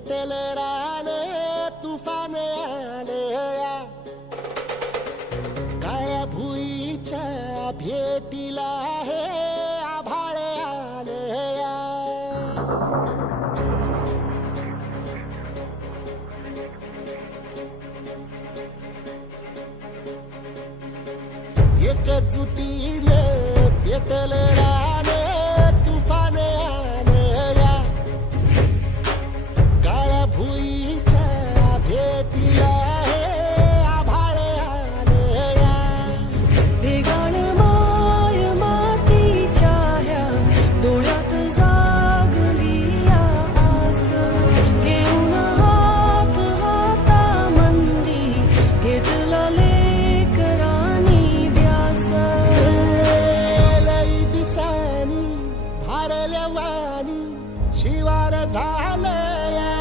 पेटलं रान तुफान आले या काळ्या भुईच्या भेटीला हे आभाळ आले एकजुटीने एकजुटीनं शिवार झालं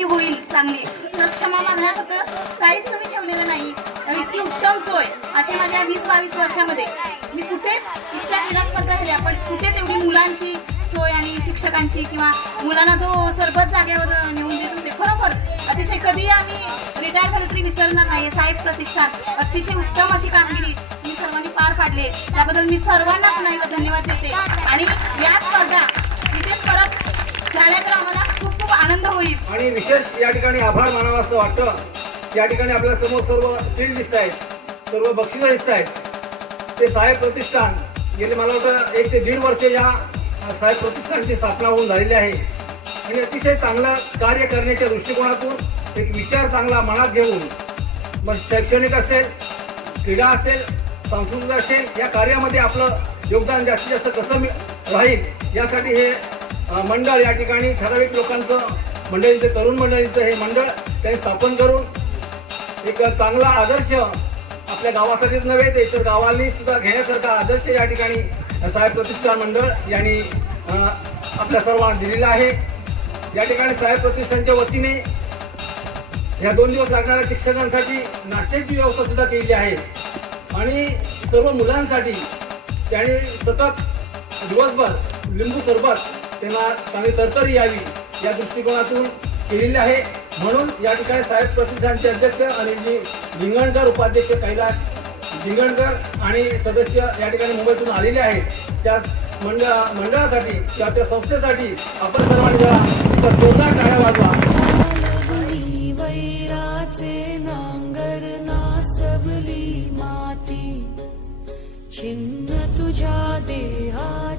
इतकी होईल चांगली. सक्षमा क्षमा काहीच तुम्ही ठेवलेलं नाही. इतकी उत्तम सोय अशी माझ्या वीस बावीस वर्षामध्ये. मी कुठेच इतक्या क्रीडा स्पर्धा झाल्या पण कुठेच एवढी मुलांची सोय आणि शिक्षकांची किंवा मुलांना जो सरबत जागेवर नेऊन देत होते खरोखर अतिशय कधी आम्ही रिटायर झालं तरी विसरणार नाही. साहेब प्रतिष्ठान अतिशय उत्तम अशी कामगिरी मी सर्वांनी पार पाडली त्याबद्दल मी सर्वांना पुन्हा एकदा धन्यवाद देते. आणि या स्पर्धा आनंद होईल. आणि विशेष या ठिकाणी आभार मानावा असं वाटतं. या ठिकाणी आपल्यासमोर सर्व सीट दिसत आहेत. सर्व बक्षिसं दिसत आहेत. ते साहेब प्रतिष्ठान गेले मला वाटतं एक ते दीड वर्ष या साहेब प्रतिष्ठानची स्थापना होऊन झालेली आहे. आणि अतिशय चांगलं कार्य करण्याच्या दृष्टिकोनातून एक विचार चांगला मनात घेऊन मग शैक्षणिक असेल क्रीडा असेल सांस्कृतिक असेल या कार्यामध्ये आपलं योगदान जास्तीत जास्त कसं राहील यासाठी हे मंडळ या ठिकाणी ठराविक लोकांचं मंडळींचं तरुण मंडळींचं हे मंडळ त्यांनी स्थापन करून एक चांगला आदर्श आपल्या गावासाठीच नव्हे तर इतर गावांनी सुद्धा घेण्यासारखा आदर्श या ठिकाणी साहेब प्रतिष्ठान मंडळ यांनी आपल्या सर्वांना दिलेला आहे. या ठिकाणी साहेब प्रतिष्ठानच्या वतीने या दोन दिवस लागणाऱ्या शिक्षकांसाठी नाश्त्याची व्यवस्था सुद्धा केलेली आहे. आणि सर्व मुलांसाठी त्याने सतत दिवसभर लिंबू सरबत त्यांना चांगली तरतरी यावी या दृष्टिकोनातून केलेली आहे. म्हणून या ठिकाणी साहेब प्रतिष्ठानचे अध्यक्ष आणि जी लिंगणकर उपाध्यक्ष कैलाश लिंगणकर आणि सदस्य या ठिकाणी मुंबईतून आलेले आहेत. त्या मंडळ मंडळासाठी किंवा त्या संस्थेसाठी आपण सर्वांनी जरा एकदा जोरदार टाळ्या वाजवा. वैराचे नांगर नासवली माती. छिन्न तुझ्या